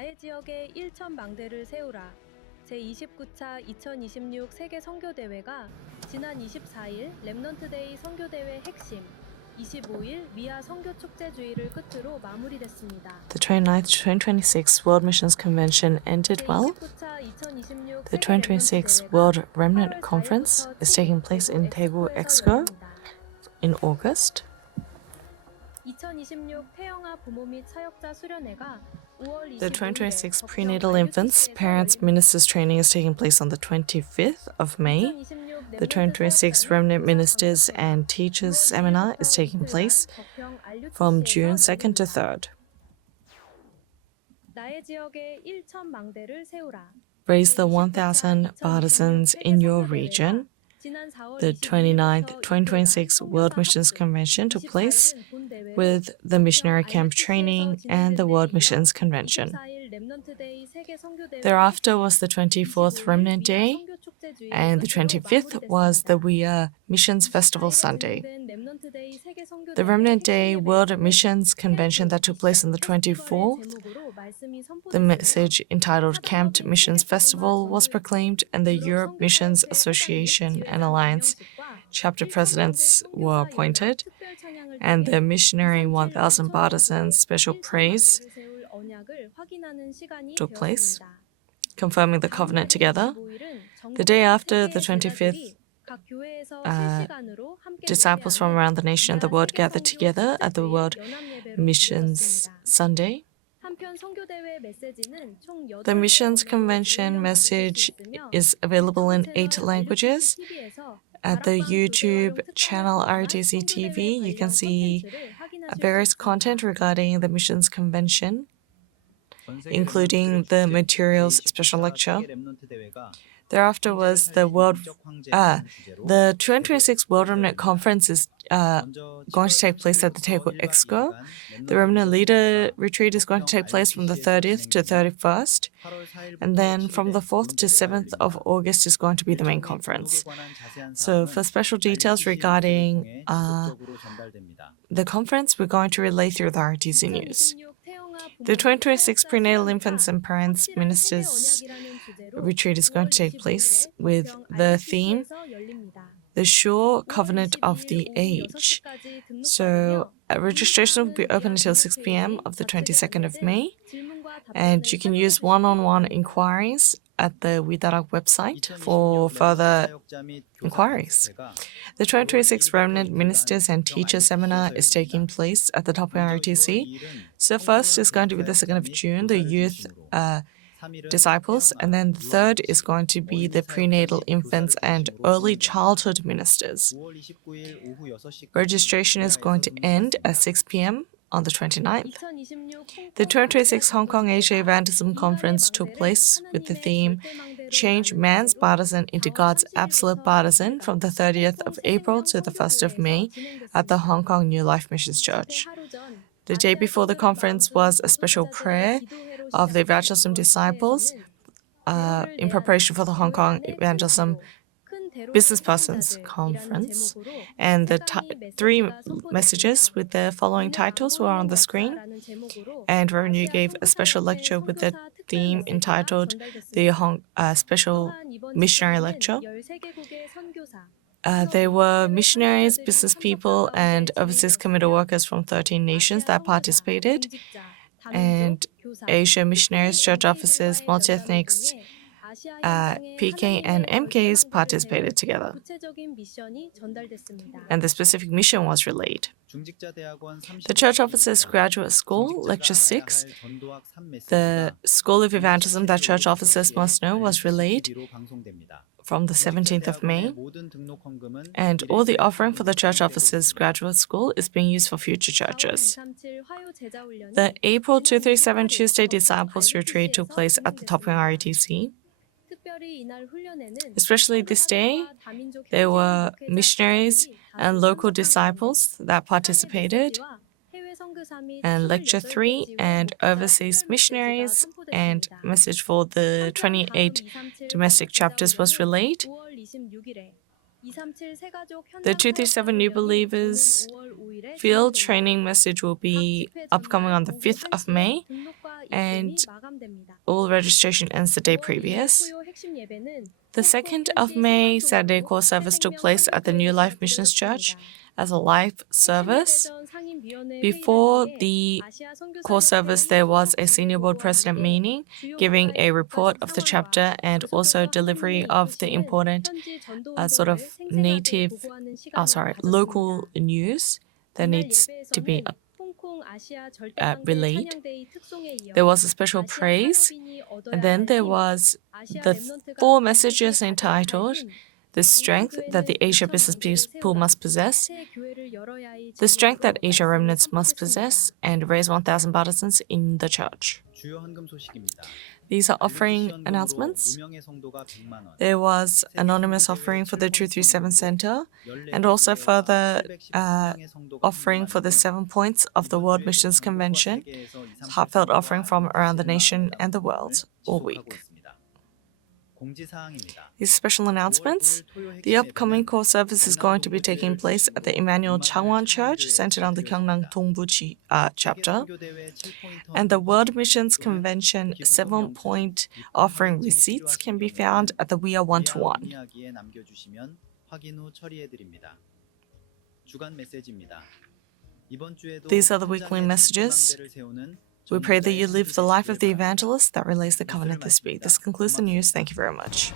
나의 지역에 1,000망대를 세우라. 제29차 2026 세계 선교대회가 지난 24일 렘넌트데이 선교대회 핵심, 25일 미아 선교축제주의를 끝으로 마무리됐습니다. The 29th 2026 World Missions Convention ended well. 제29차 2026 The 세계 2026 렘넌트대회가 World Remnant 8월 Conference 4일부터 is taking place in Daegu Expo in August. 2026 태영아 부모 및 사역자 수련회가 5월 The 25일에 2026 Prenatal Infants Parents Ministers Training is taking place on the 25th of May. The 2026 Remnant Ministers and Teachers Seminar is taking place from June 2nd to 3rd. 나의 지역에 1,000망대를 세우라. Raise the 1,000 partisans in your region. The 29th 2026 World Missions Convention took place with the Missionary Camp Training and the World Missions Convention. Thereafter was the 24th Remnant Day, and the 25th was the WIA Missions Festival Sunday. The Remnant Day World Missions Convention that took place on the 24th, the message entitled Camped Missions Festival was proclaimed, and the Europe Missions Association and Alliance chapter presidents were appointed, and the Missionary 1,000 Partisans Special Praise took place, confirming the covenant together. The day after, the 25th, disciples from around the nation and the world gathered together at the World Missions Sunday. The Missions Convention message is available in 8 languages. At the YouTube channel RTC TV, you can see various content regarding the Missions Convention, including the materials special lecture. Thereafter was the 2026 World Remnant Conference is going to take place at the Daegu Expo. The Remnant Leader Retreat is going to take place from the 30th to 31st. And then from the 4th to 7th of August is going to be the main conference. So for special details regarding the conference, we're going to relay through the RTC News. The 2026 Prenatal Infants and Parents Ministers Retreat is going to take place with the theme, The Sure Covenant of the Age. So registration will be open until 6 p.m. of the 22nd of May, and you can use one-on-one inquiries at the WIDARAG website for further inquiries. The 2026 Remnant Ministers and Teachers Seminar is taking place at the Topway RTC. So first is going to be the 2nd of June, the youth disciples, and then the third is going to be the prenatal infants and early childhood ministers. Registration is going to end at 6 p.m. on the 29th. The 2026 Hong Kong Asia Evangelism Conference took place with the theme Change Man's Partisan into God's Absolute Partisan from the 30th of April to the 1st of May at the Hong Kong New Life Missions Church. The day before the conference was a special prayer of the evangelism disciples in preparation for the Hong Kong Evangelism Business Persons Conference, and the 3 messages with the following titles were on the screen, and Revenue gave a special lecture with the theme entitled the Special Missionary Lecture. There were missionaries, business people, and overseas committee workers from 13 nations that participated, and Asia missionaries, church officers, multi-ethnics, PK and MKs participated together, and the specific mission was relayed. The Church Officers Graduate School, Lecture 6, the School of Evangelism that church officers must know, was relayed from the 17th of May, and all the offering for the Church Officers Graduate School is being used for future churches. The April 237 Tuesday Disciples Retreat took place at the Topway RTC. Especially this day, there were missionaries and local disciples that participated, and Lecture 3 and overseas missionaries and message for the 28 domestic chapters was relayed. The 237 New Believers field training message will be upcoming on the 5th of May, and all registration ends the day previous. The 2nd of May, Saturday core service took place at the New Life Missions Church as a live service. Before the core service, there was a senior board president meeting, giving a report of the chapter and also delivery of the important local news that needs to be relayed. There was a special praise, and then there was the 4 messages entitled The Strength That the Asia Business People Must Possess, The Strength That Asia Remnants Must Possess, and Raise 1,000 Partisans in the Church. These are offering announcements. There was anonymous offering for the 237 Center, and also further offering for the 7 points of the World Missions Convention, heartfelt offering from around the nation and the world all week. These special announcements. The upcoming core service is going to be taking place at the Emmanuel Changwon Church, centered on the Gyeongnam Dongbu chapter. And the World Missions Convention 7-point offering receipts can be found at the We Are One-to-One. These are the weekly messages. We pray that you live the life of the evangelist that relays the covenant this week. This concludes the news. Thank you very much.